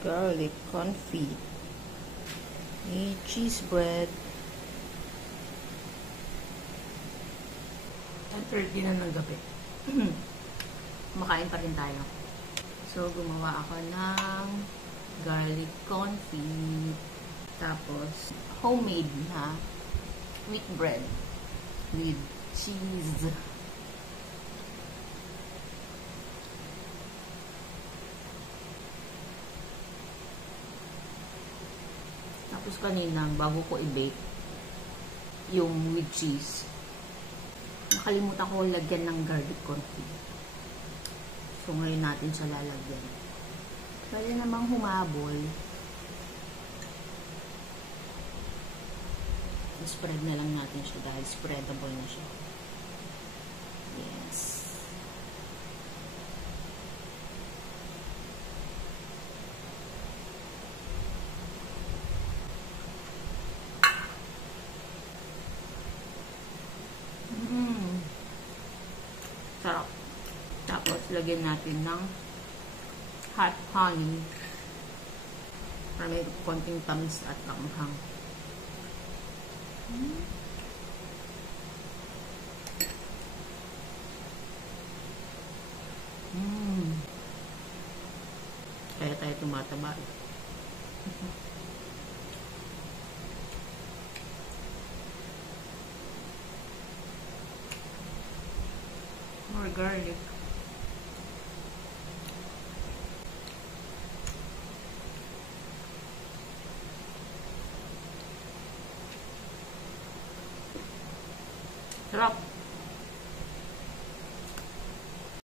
garlic confit, may cheese bread. 10:30 na ng gabi. Makain pa rin tayo. So, gumawa ako ng garlic confit. Tapos, homemade na wheat bread with cheese. Tapos kanina, bago ko i-bake yung with cheese, nakalimutan ko lagyan ng garlic confit. So, ngayon natin siya lalagyan. Pwede namang humabol. Spread na lang natin siya dahil spreadable na siya. Yes. Sarap. Tapos, lagyan natin ng hot honey para may konting tamis at anghang. Kaya tayo tumataba. More garlic. Sarap.